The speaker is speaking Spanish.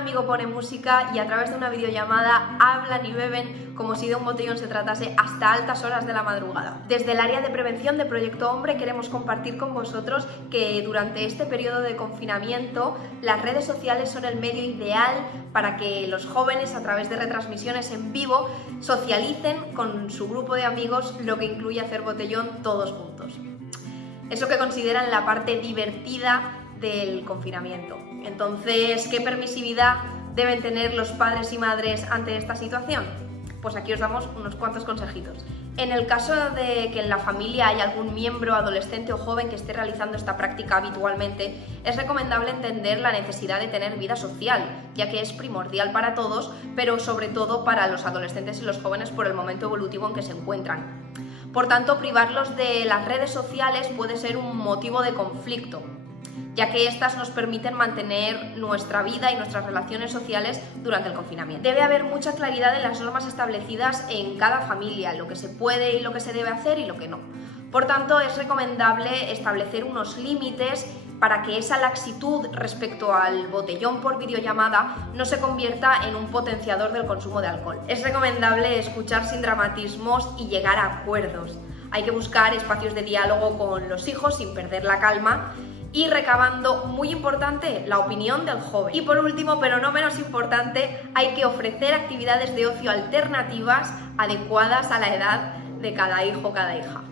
amigo pone música y a través de una videollamada hablan y beben como si de un botellón se tratase hasta altas horas de la madrugada. Desde el área de prevención de Proyecto Hombre queremos compartir con vosotros que durante este periodo de confinamiento las redes sociales son el medio ideal para que los jóvenes, a través de retransmisiones en vivo, socialicen con su grupo de amigos, lo que incluye hacer botellón todos juntos. Eso que consideran la parte divertida del confinamiento. Entonces, ¿qué permisividad deben tener los padres y madres ante esta situación? Pues aquí os damos unos cuantos consejitos. En el caso de que en la familia haya algún miembro adolescente o joven que esté realizando esta práctica habitualmente, es recomendable entender la necesidad de tener vida social, ya que es primordial para todos, pero sobre todo para los adolescentes y los jóvenes por el momento evolutivo en que se encuentran. Por tanto, privarlos de las redes sociales puede ser un motivo de conflicto, ya que éstas nos permiten mantener nuestra vida y nuestras relaciones sociales durante el confinamiento. Debe haber mucha claridad en las normas establecidas en cada familia, lo que se puede y lo que se debe hacer y lo que no. Por tanto, es recomendable establecer unos límites para que esa laxitud respecto al botellón por videollamada no se convierta en un potenciador del consumo de alcohol. Es recomendable escuchar sin dramatismos y llegar a acuerdos. Hay que buscar espacios de diálogo con los hijos sin perder la calma y recabando, muy importante, la opinión del joven. Y por último, pero no menos importante, hay que ofrecer actividades de ocio alternativas adecuadas a la edad de cada hijo o cada hija.